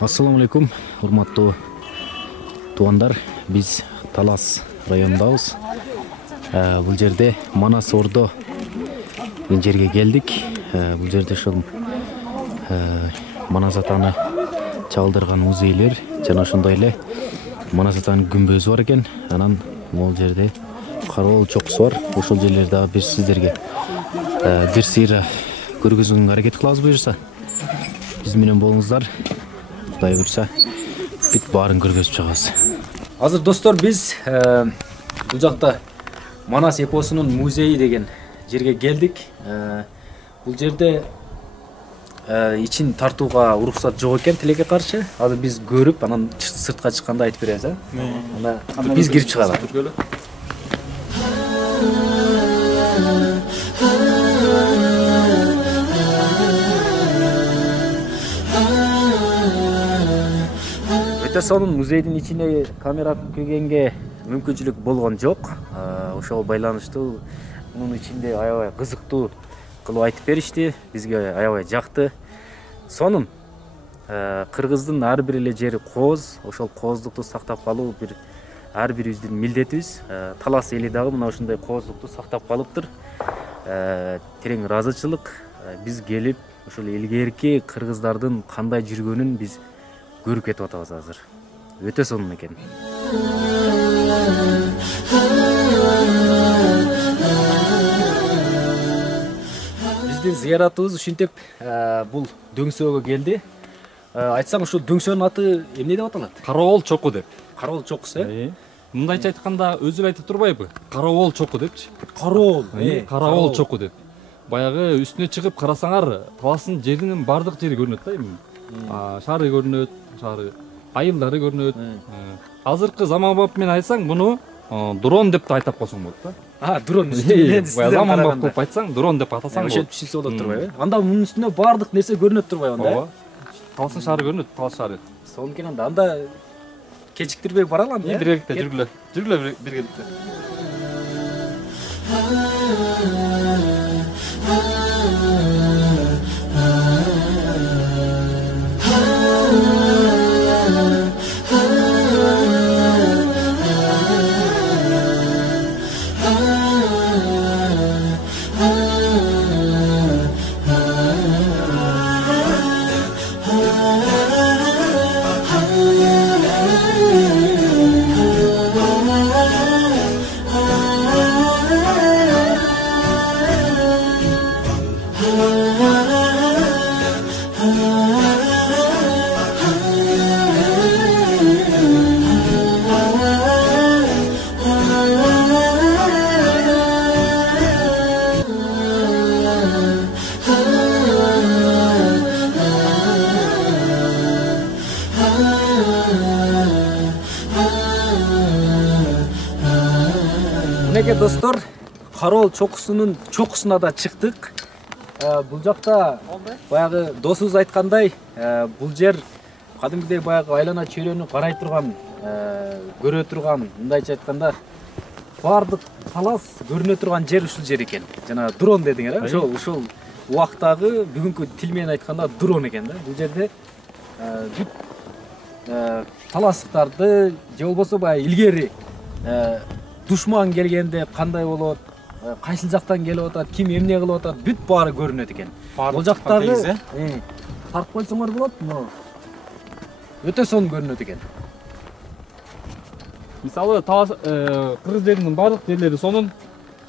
Ассаламу алейкум, урматтуу туугандар. Биз Талас районундабыз. Бул жерде Манас Ордо деген жерге келдик. Бул жерде ошол Манас атаны чагылдырган музейлер жана ошондой эле Манас атанын күмбөзү бар экен. Анан бул жерде кароол чокусу бар. Ошол жерлерди дагы биз сиздерге бир сыйра көргөзүүгө аракет кылабыз буюрса. Биз менен болуңуздар. Кудай буйрса, бүт баарын көргөзүп чыгабыз. Азыр достор, биз бул жакта Манас эпосунун музейи деген жерге келдик. Бул жерде ичин тартууга уруксат жок экен тилекке каршы. Азыр биз көрүп, анан сыртка чыкканда айтып беребиз, Анда биз кирип чыгалы. Сонун музейдин ичине камера киргенге мүмкүнчүлүк болгон жок. Ошого байланыштуу мунун ичинде аябай кызыктуу кылып айтып беришти. Бизге аябай жакты. Сонун кыргыздын ар бир эле жери кооз, ошол кооздукту сактап калуу бир ар бирибиздин милдетибиз. Талас эли дагы мына ушундай кооздукту сактап калыптыр. Терең ыраазычылык. Биз келип ошол илгерки кыргыздардын кандай жүргөнүн биз көрүп кетип атабыз азыр. Өтө сонун экен. Биздин зыяратыбыз ушинтип бул дөңсөөгө келди. Айтсаң, ушул дөңсөөнүн аты эмне деп аталат? Кароол чоку деп. Кароол чокусу, Мындайча айтканда өзү айтып турбайбы? Кароол чоку депчи. Кароол чоку деп. Баягы үстүнө чыгып карасаңар, Таластын жеринин бардык жери көрүнөт да эми. Шаары көрүнөт, шаары айылдары көрүнөт. Азыркы заманбап менен айтсаң, буну дрон деп да айтап койсоң болот да. Дрон. Заманбап кылып айтсаң, дрон деп атасаң болот. Ошентип түшүнсө болот турбайбы? Анда мунун үстүнө бардык нерсе көрүнөт турбайбы анда? Ооба. Таластын шаары көрүнөт, Талас шаары. Сонун экен анда. Анда кечиктирбей баралы анда. Биргеликте жүргүлө. Жүргүлө биргеликте. Мынеке достор, Кароол чокусунун чокусуна да чыктык. Бул жакта баягы досубуз айткандай, бул жер кадимгидей баягы айлана чөйрөнү карай турган, көрө турган, мындайча айтканда бардык Талас көрүнө турган жер ушул жер экен. Жана дрон дедиңер, ошол убактагы бүгүнкү тил менен айтканда дрон экен да. Бул жерде бүт таластыктарды же болбосо баягы илгери душман келгенде кандай болот, кайсыл жактан келип атат, ким эмне кылып атат, бүт баары көрүнөт экен. Бул жактагы тарып койсоңор болот, өтө сонун көрүнөт экен. Мисалы, Талас кыргыз жеринин бардык жерлери сонун.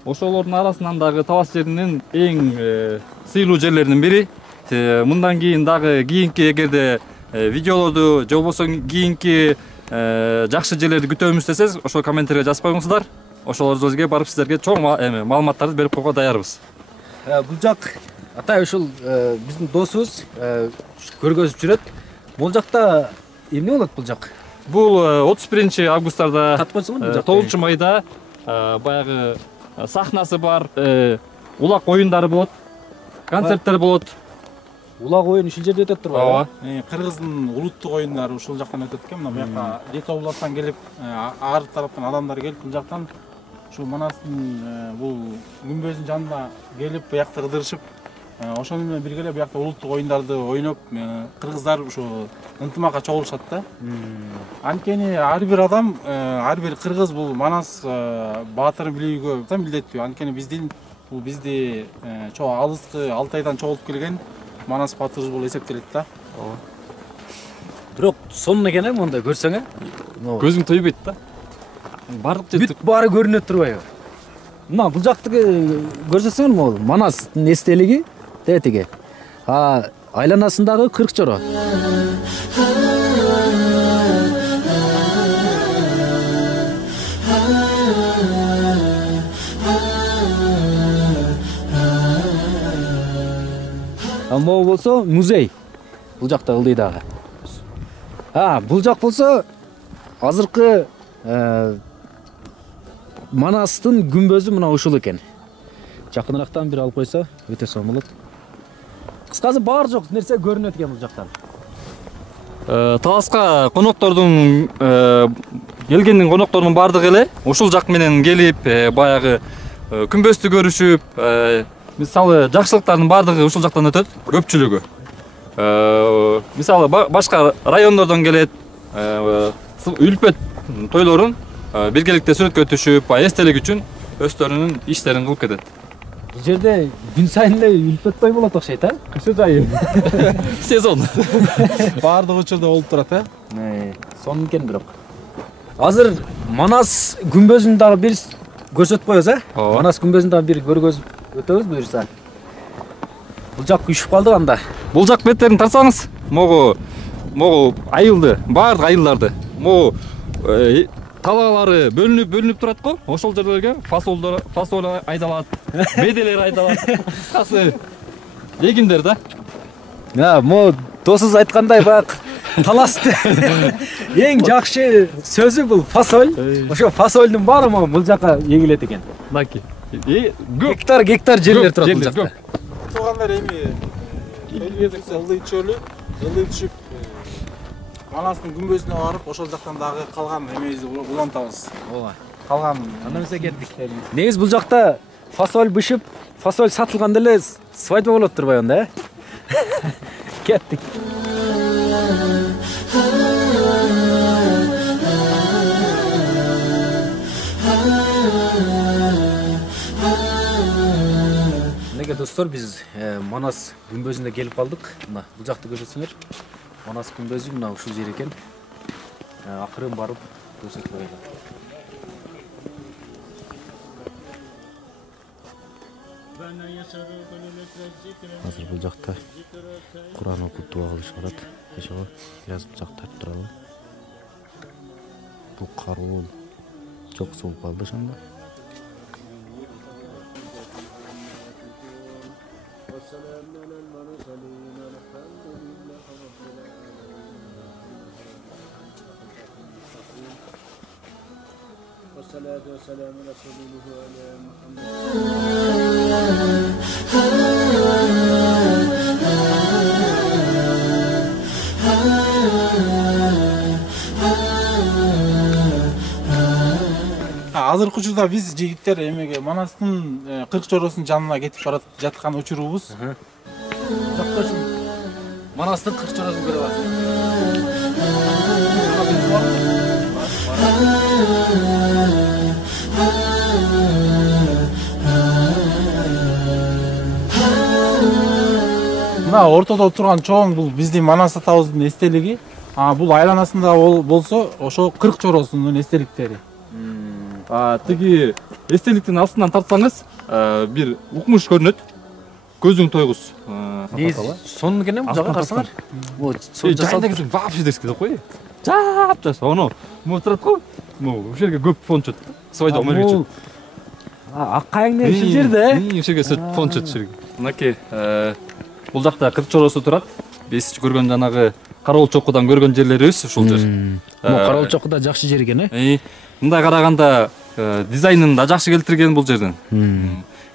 Ошолордун арасынан дагы Талас жеринин эң сыйлуу жерлеринин бири. Мындан кийин дагы кийинки эгерде видеолорду же болбосо кийинки жакшы жерлерди күтөбүз десеңиз, ошол комменттерге жазып койуңуздар. Ошолор жерге барып сиздерге чоң маалыматтарды берип койгонго даярбыз. Бул жак атай ушул биздин досубуз көргөзүп жүрөт. Бул жакта эмне болот бул жак? Бул 31 августтарда, татып койсоңор бул жак. 9 майда баягы сахнасы бар, улак оюндары болот, концерттер болот. Улак оюн ушул жерде өтөт турбайбы? Кыргыздын улуттук оюндары ушул жактан өтөт экен. Мына буяка Жети областтан келип, ар тараптан адамдар келип, бул жактан ушул Манастын бул күмбөзүнүн жанына келип, буякта кыдырышып, ошону менен бирге эле биякта улуттук оюндарды ойноп кыргыздар ушу ынтымакка чогулушат да. Анткени ар бир адам, ар бир кыргыз бул Манас баатырын билүүгө милдеттүү. Анткени бул бизди чоо алыскы Алтайдан чогулуп келген Манас баатырыбыз болуп эсептелет да. Бирок сонун экен монда көрсөң Көзүң тойбойт да. Бардык жер бүт баары көрүнөт турбайбы? Мына бул жактыкы көрсөсөңөр могул Манастын эстелиги тетиги. Айланасындагы 40 чоро. Могу болсо музей. Бул жакта ылдыйдагы. Бул жак болсо азыркы Манастын күмбөзү мына ушул экен. Жакынырактан бир алып койсо өтө сонун болот. Кыскасы баары жок нерсе көрүнөт экен бул жактан. Таласка коноктордун келгендин коноктордун бардыгы эле ушул жак менен келип, баягы күмбөздү көрүшүп, мисалы жакшылыктардын бардыгы ушул жактан өтөт, көпчүлүгү. Мисалы башка райондордон келет, үлпөт тойлорун биргеликте сүрөткө түшүп, эстелик үчүн өздөрүнүн иштерин кылып кетет. Бул жерде күн сайын эле үлпөт той болот окшойт, Кышы жайы. Сезон. Баардык учурда болуп турат, Сонун экен бирок. Азыр Манас күмбөзүн дагы бир көрсөтүп коебуз, Манас күмбөзүн дагы бир көргөзүп өтөбүз буюрса. Бул жак үшүп калды анда. Бул жак беттерин тартсаңыз, могу айылды, баардык айылдарды, могу талаалары бөлүнүп турат го. Ошол жерлерге фасоль айдалат, беделер айдалат. Кыскасы эгиндер да. Могу досуз айткандай баягы таласты эң жакшы сөзү бул фасоль. Ошо фасольдун баары могу бул жака эгилет экен. Мынакей. Гектар жерлер турат бул жакта. Туугандар эми ылдый түшүп Манастын күмбөзүнө барып, ошол жактан дагы калган эмебизди улантабыз. Калган анда эмесе кеттик. Негиз бул жакта фасоль бышып, фасоль сатылганда эле свадьба болот турбайбы анда, Кеттик. Неге достор, биз Манас күмбөзүнө келип калдык. Мына бул жакты көрсөтсөңөр. Манас күмбөзү мына ушул жер экен. Акырын барып көрсөтүп коелу. Азыр бул жакта Кур'ан окуп дуа кылышып атат. Ошого бир аз бузак тартып туралы. Бул кароо жок болуп калды ошондо. والصلاة والسلام على رسوله وعلى محمد. Азыркы учурда биз жигиттер эмеге Манастын 40 чоросунун жанына кетип жаткан учурубуз. Жакташым Манастын 40 чоросун көрүп атат. Мына ортодо турган чоң бул биздин Манас атабыздын эстелиги. Бул айланасында болсо ошо 40 чоросунун эстеликтери. Тиги эстеликтин астынан тартсаңыз, бир укмуш көрүнөт. Көзүң тойгуз. Сонун экен бул жакка карасаңар. Жайдагы вообще деске кой. Жап-жас. Оно турат го. Ушул жерге көп фончот. Свайда омер үчүн. Аккайыңды ушул жерде. Ушул жерге фончот ушул жерге. Мынакей, бул жакта 40 чоросу турат. Биз көргөн жанагы Кароол чокудан көргөн жерлерибиз ушул жер. Кароол чокуда жакшы жер экен, Мындай караганда дизайнын да жакшы келтирген бул жерден.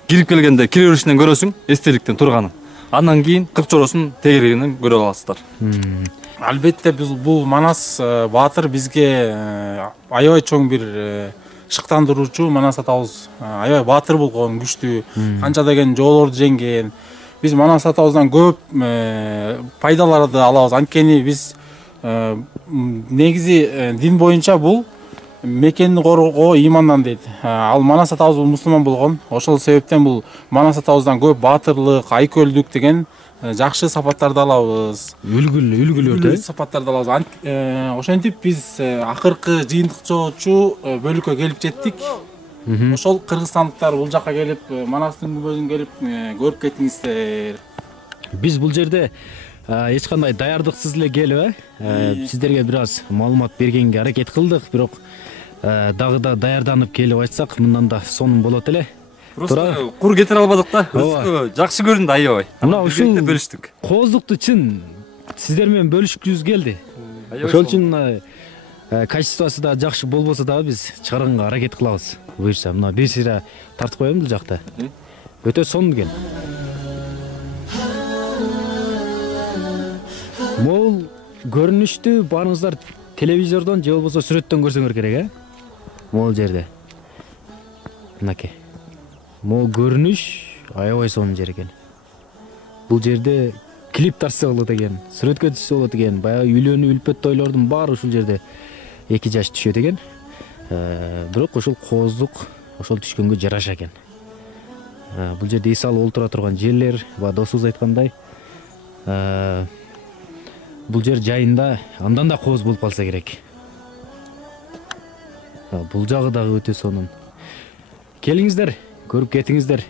Кирип келгенде кире беришинен көрөсүң эстеликтен турганын. Андан кийин 40 чоросун тегерегинен көрө аласыздар. Албетте бул Манас баатыр бизге аябай чоң бир шыктандыруучу. Манас атабыз аябай баатыр болгон, күчтүү, канча деген жоолорду жеңген, биз манас атабыздан көп пайдаларды алабыз. Анткени биз негизи дин боюнча бул мекенди коргоо имандан дейт. Ал манас атабыз бул мусулман болгон. Ошол себептен бул манас атабыздан көп баатырлык, айкөлдүк деген жакшы сапаттарды алабыз. Үлгүлүү сапаттарды алабыз. Ошентип биз акыркы жыйынтыкчоочу бөлүккө келип жеттик. Ошол кыргызстандыктар бул жакка келип, Манастын күмбөзүн келип көрүп кетиңиздер. Биз бул жерде эч кандай даярдыксыз эле келип, сиздерге бир аз маалымат бергенге аракет кылдык, бирок дагы да даярданып келип айтсак, мындан да сонун болот эле. Просто кур кетире албадык да. Жакшы көрүндү, аябай. Мына ушул бөлүштүк. Кооздукту чын сиздер менен бөлүшкүбүз келди. Ошол үчүн качествосы да жакшы болбосо дагы биз чыгарганга аракет кылабыз. Буюрса, мына бир сыйра тартып коем бул жакта. Өтө сонун экен. Могул көрүнүштү баарыңыздар телевизордон же болбосо сүрөттөн көрсөңөр керек, Могул жерде. Мынакей. Могул көрүнүш аябай сонун жер экен. Бул жерде клип тартса болот экен, сүрөткө түшсө болот экен. Баягы үйлөнүү, үлпөт тойлордун баары ушул жерде эки жаш түшөт экен. Бирок ошол кооздук ошол түшкөнгө жараша экен. Бул жерде эс алып олтура турган жерлер, досубуз айткандай, бул жер жайында андан да кооз болуп калса керек. Бул жагы дагы өтө сонун. Келиңиздер, көрүп кетиңиздер.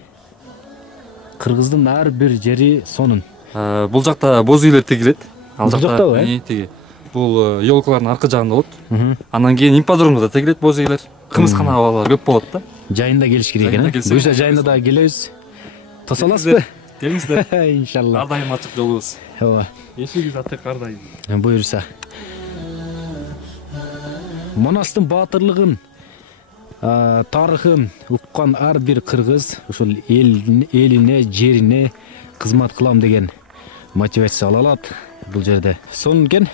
Кыргыздын ар бир жери сонун. Бул жакта боз үйлөр тегилет. Ал жакта теги. Бул ёлкалардын аркы жагында болот. Андан кийин ипподромдо да тегилет боз үйлөр. Кымызкана абалар көп болот да. Жайында келиш керек экен. Буюрса жайында да келебиз. Тосоласызбы? Келиңиздер. Иншалла. Ар дайым ачык жолубуз. Ооба. Эшигибиз ачык ар дайым. Буюрса. Манастын баатырлыгын, тарыхын уккан ар бир кыргыз ушул элине, жерине кызмат кылам деген мотивация ала алат. Бул жерде сонун экен.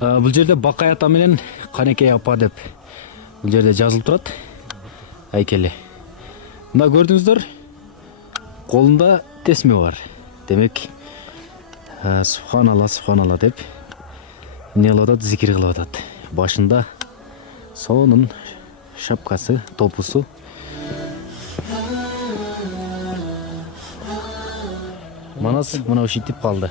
Бул жерде Бакай ата менен Канекей апа деп бул жерде жазылып турат. Айкели. Мына көрдүңүздөр, колунда тесме бар. Демек, субханалла, субханалла деп эмне кылып атат, зикир кылып атат. Башында сонун шапкасы, топусу. Манас мына ушинтип калды.